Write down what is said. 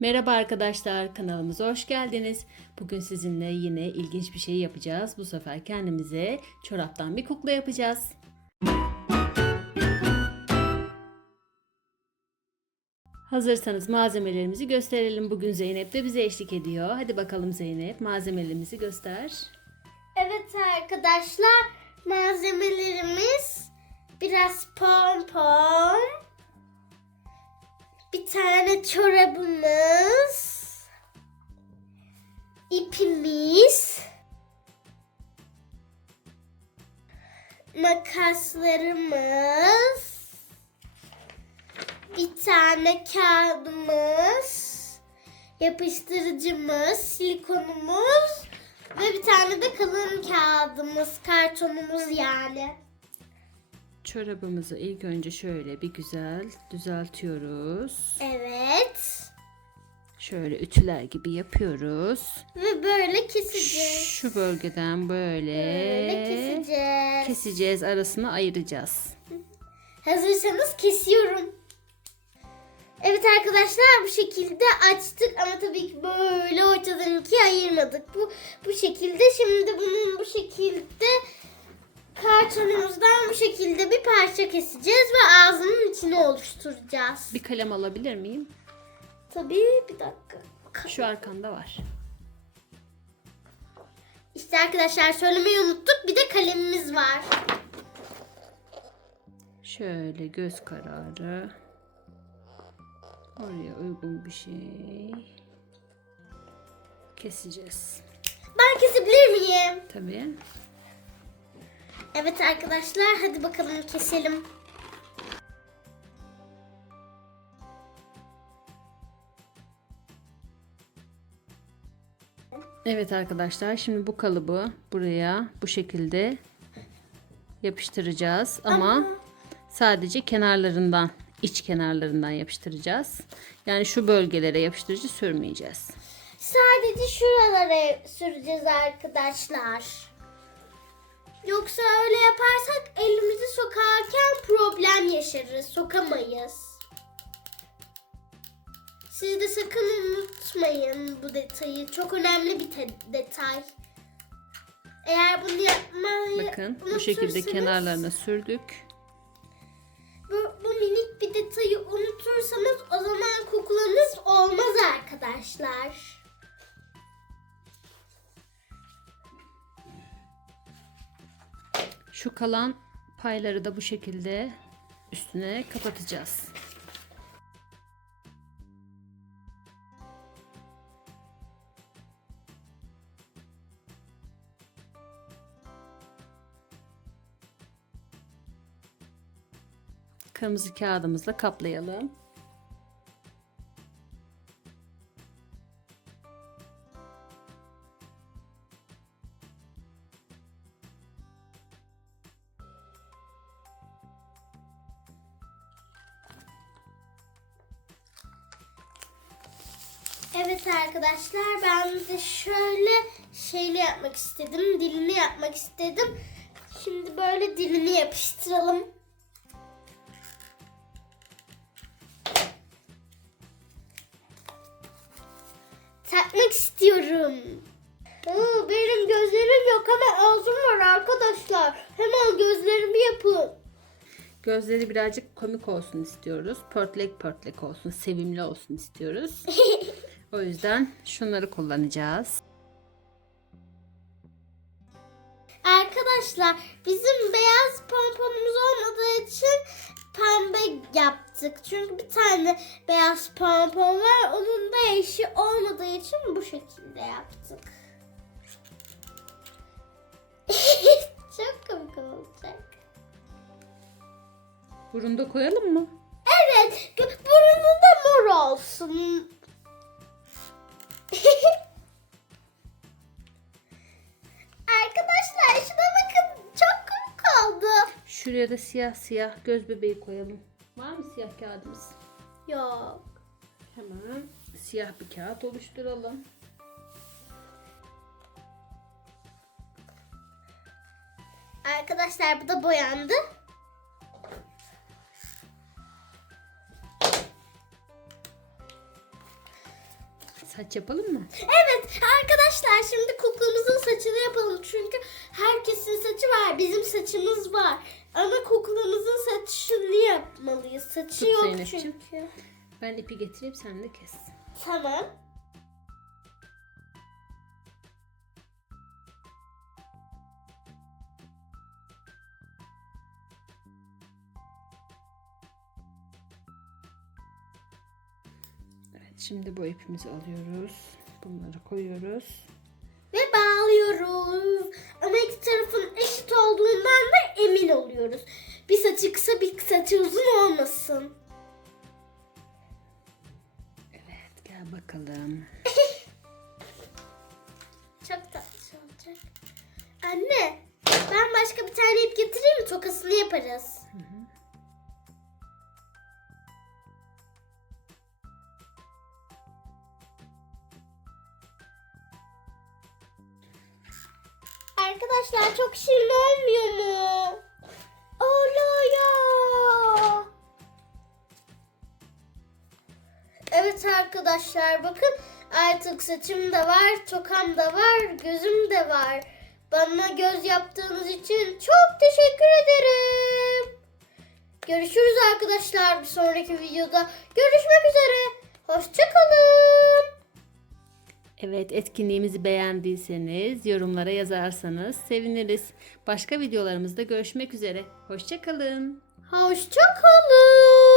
Merhaba arkadaşlar, kanalımıza hoş geldiniz. Bugün sizinle yine ilginç bir şey yapacağız. Bu sefer kendimize çoraptan bir kukla yapacağız. Hazırsanız malzemelerimizi gösterelim. Bugün Zeynep de bize eşlik ediyor. Hadi bakalım Zeynep, malzemelerimizi göster. Evet arkadaşlar malzemelerimiz biraz pompon, bir tane çorabımız, ipimiz, makaslarımız, bir tane kağıdımız, yapıştırıcımız, silikonumuz ve bir tane de kalın kağıdımız, kartonumuz yani. Çorabımızı ilk önce şöyle bir güzel düzeltiyoruz. Evet. Şöyle ütüler gibi yapıyoruz. Ve böyle keseceğiz. Şu bölgeden böyle, Böyle keseceğiz. keseceğiz, arasını ayıracağız. Hazırsanız kesiyorum. Evet arkadaşlar bu şekilde açtık ama tabii ki böyle ortadan ikiye ayırmadık. Bu bu şekilde şimdi bunun bu şekilde kartonumuzdan bu şekilde bir parça keseceğiz ve ağzının içini oluşturacağız. Bir kalem alabilir miyim? Tabii bir dakika. Şu arkanda var. İşte arkadaşlar söylemeyi unuttuk. Bir de kalemimiz var. Şöyle göz kararı. Oraya uygun bir şey keseceğiz. Ben kesebilir miyim? Tabii. Evet arkadaşlar hadi bakalım keselim. Evet arkadaşlar şimdi bu kalıbı buraya bu şekilde yapıştıracağız ama sadece kenarlarından iç kenarlarından yapıştıracağız. Yani şu bölgelere yapıştırıcı sürmeyeceğiz. Sadece şuralara süreceğiz arkadaşlar. Yoksa öyle yaparsak elimizi sokarken problem yaşarız. Sokamayız. Siz de sakın unutmayın bu detayı. Çok önemli bir detay. Eğer bunu yapmayı Bakın bu şekilde kenarlarına sürdük. Bu, bu minik bir detayı unutursanız o zaman kuklanız olmaz arkadaşlar. Şu kalan payları da bu şekilde üstüne kapatacağız. Kırmızı kağıdımızla kaplayalım. Evet arkadaşlar ben de şöyle şeyli yapmak istedim. Dilini yapmak istedim. Şimdi böyle dilini yapıştıralım. Takmak istiyorum. Aa, benim gözlerim yok ama ağzım var arkadaşlar. Hemen gözlerimi yapın. Gözleri birazcık komik olsun istiyoruz. Pörtlek pörtlek olsun, sevimli olsun istiyoruz. O yüzden şunları kullanacağız. Arkadaşlar bizim beyaz pomponumuz olmadığı için pembe yaptık. Çünkü bir tane beyaz pompon var. Onun da eşi olmadığı için bu şekilde yaptık. Çok komik olacak. Burunda koyalım mı? Evet, burnu da mor olsun. Şuraya da siyah siyah göz bebeği koyalım. Var mı siyah kağıdımız? Yok. Hemen siyah bir kağıt oluşturalım. Arkadaşlar bu da boyandı. Saç yapalım mı? Evet arkadaşlar şimdi kuklamızın saçını yapalım. Çünkü herkesin saçı var. Bizim saçımız var. Ama kuklamızın saçını yapmalıyız. Saçı Çünkü. Ben ipi getireyim sen de kes. Tamam. Evet şimdi bu ipimizi alıyoruz. Bunları koyuyoruz. Ve bağlıyoruz. Ama iki tarafın eşit olduğundan da emin oluyoruz. Bir saçı kısa bir saçı uzun olmasın. Bakalım. Çok tatlı olacak. Anne ben başka bir tane ip getireyim mi? Tokasını yaparız. Arkadaşlar çok şirin olmuyor mu? Evet arkadaşlar bakın artık saçım da var, tokam da var, gözüm de var. Bana göz yaptığınız için çok teşekkür ederim. Görüşürüz arkadaşlar bir sonraki videoda. Görüşmek üzere. Hoşçakalın. Evet etkinliğimizi beğendiyseniz yorumlara yazarsanız seviniriz. Başka videolarımızda görüşmek üzere. Hoşçakalın. Hoşçakalın.